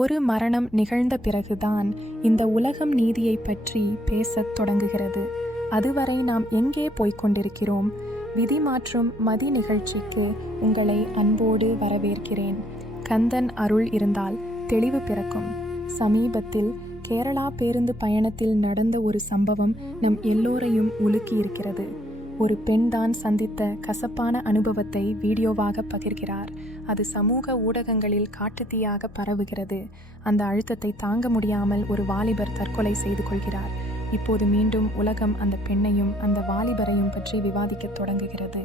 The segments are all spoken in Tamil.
ஒரு மரணம் நிகழ்ந்த பிறகுதான் இந்த உலகம் நீதியை பற்றி பேசத் தொடங்குகிறது. அதுவரை நாம் எங்கே போய்கொண்டிருக்கிறோம்? விதி மாற்றும் மதி நிகழ்ச்சிக்கு உங்களை அன்போடு வரவேற்கிறேன். கந்தன் அருள் இருந்தால் தெளிவு பிறக்கும். சமீபத்தில் கேரளா பேருந்து பயணத்தில் நடந்த ஒரு சம்பவம் நம் எல்லோரையும் உலுக்கியிருக்கிறது. ஒரு பெண்தான் சந்தித்த கசப்பான அனுபவத்தை வீடியோவாக பகிர்கிறார். அது சமூக ஊடகங்களில் காட்டுத்தீயாக பரவுகிறது. அந்த அழுத்தத்தை தாங்க முடியாமல் ஒரு வாலிபர் தற்கொலை செய்து கொள்கிறார். இப்போது மீண்டும் உலகம் அந்த பெண்ணையும் அந்த வாலிபரையும் பற்றி விவாதிக்க தொடங்குகிறது.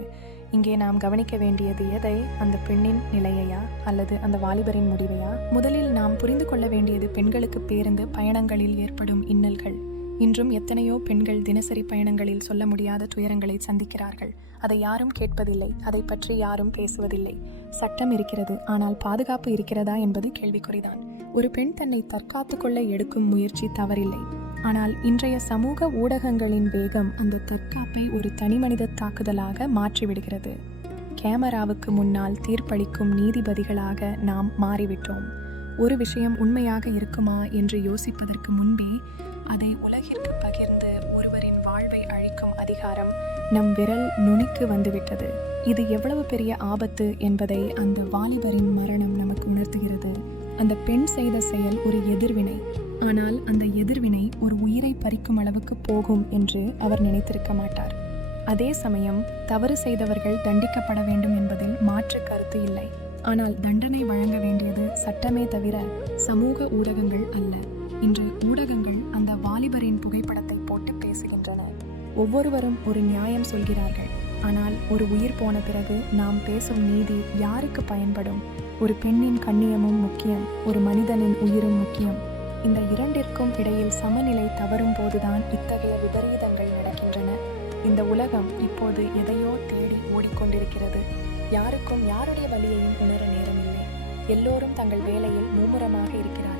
இங்கே நாம் கவனிக்க வேண்டியது எதை? அந்த பெண்ணின் நிலையையா அல்லது அந்த வாலிபரின் முடிவையா? முதலில் நாம் புரிந்து கொள்ள வேண்டியது பெண்களுக்கு பேருந்து பயணங்களில் ஏற்படும் இன்னல்கள். இன்றும் எத்தனையோ பெண்கள் தினசரி பயணங்களில் சொல்ல முடியாத துயரங்களை சந்திக்கிறார்கள். அதை யாரும் கேட்பதில்லை. அதை பற்றி யாரும் பேசுவதில்லை. சட்டம் இருக்கிறது, ஆனால் பாதுகாப்பு இருக்கிறதா என்பது கேள்விக்குறிதான். ஒரு பெண் தன்னை தற்காத்து கொள்ள எடுக்கும் முயற்சி தவறில்லை. ஆனால் இன்றைய சமூக ஊடகங்களின் வேகம் அந்த தற்காப்பை ஒரு தனிமனித தாக்குதலாக மாற்றிவிடுகிறது. கேமராவுக்கு முன்னால் தீர்ப்பளிக்கும் நீதிபதிகளாக நாம் மாறிவிட்டோம். ஒரு விஷயம் உண்மையாக இருக்குமா என்று யோசிப்பதற்கு முன்பே அதை உலகிற்கு பகிர்ந்து ஒருவரின் வாழ்வை அழிக்கும் அதிகாரம் நம் விரல் நுனிக்கு வந்துவிட்டது. இது எவ்வளவு பெரிய ஆபத்து என்பதை அந்த வாலிபரின் மரணம் நமக்கு உணர்த்துகிறது. அந்த பெண் செய்த செயல் ஒரு எதிர்வினை. ஆனால் அந்த எதிர்வினை ஒரு உயிரை பறிக்கும் அளவுக்கு போகும் என்று அவர் நினைத்திருக்க மாட்டார். அதே சமயம் தவறு செய்தவர்கள் தண்டிக்கப்பட வேண்டும் என்பதில் மாற்று கருத்து இல்லை. ஆனால் தண்டனை வழங்க வேண்டியது சட்டமே தவிர சமூக ஊடகங்கள் அல்ல. இன்று ஊடகங்கள் அந்த வாலிபரின் புகைப்படத்தை போட்டு பேசுகின்றன. ஒவ்வொருவரும் ஒரு நியாயம் சொல்கிறார்கள். ஆனால் ஒரு உயிர் போன பிறகு நாம் பேசும் நீதி யாருக்கு பயன்படும்? ஒரு பெண்ணின் கண்ணியமும் முக்கியம், ஒரு மனிதனின் உயிரும் முக்கியம். இந்த இரண்டிற்கும் இடையில் சமநிலை தவறும் போதுதான் இத்தகைய விபரீதங்கள் நடக்கின்றன. இந்த உலகம் இப்போது எதையோ தேடி ஓடிக்கொண்டிருக்கிறது. யாருக்கும் யாருடைய வலியையும் உணர நேரமில்லை. எல்லோரும் தங்கள் வேலையில் மும்முரமாக இருக்கிறார்கள்.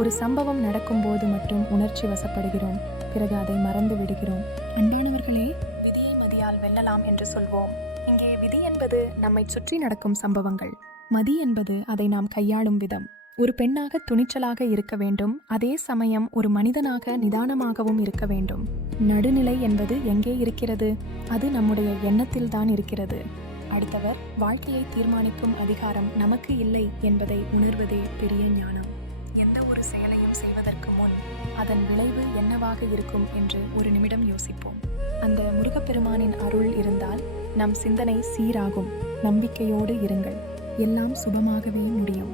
ஒரு சம்பவம் நடக்கும்போது மட்டும் உணர்ச்சி வசப்படுகிறோம். பிறகு அதை மறந்து விடுகிறோம். அன்பானவர்களே, விதியை விதியால் வெல்லலாம் என்று சொல்வோம். இங்கே விதி என்பது நம்மை சுற்றி நடக்கும் சம்பவங்கள். மதி என்பது அதை நாம் கையாளும் விதம். ஒரு பெண்ணாக துணிச்சலாக இருக்க வேண்டும். அதே சமயம் ஒரு மனிதனாக நிதானமாகவும் இருக்க வேண்டும். நடுநிலை என்பது எங்கே இருக்கிறது? அது நம்முடைய எண்ணத்தில் தான் இருக்கிறது. அடுத்தவர் வாழ்க்கையை தீர்மானிக்கும் அதிகாரம் நமக்கு இல்லை என்பதை உணர்வதே பெரிய ஞானம். எந்த ஒரு செயலையும் செய்வதற்கு முன் அதன் விளைவு என்னவாக இருக்கும் என்று ஒரு நிமிடம் யோசிப்போம். அந்த முருகப்பெருமானின் அருள் இருந்தால் நம் சிந்தனை சீராகும். நம்பிக்கையோடு இருங்கள். எல்லாம் சுபமாகவே முடியும்.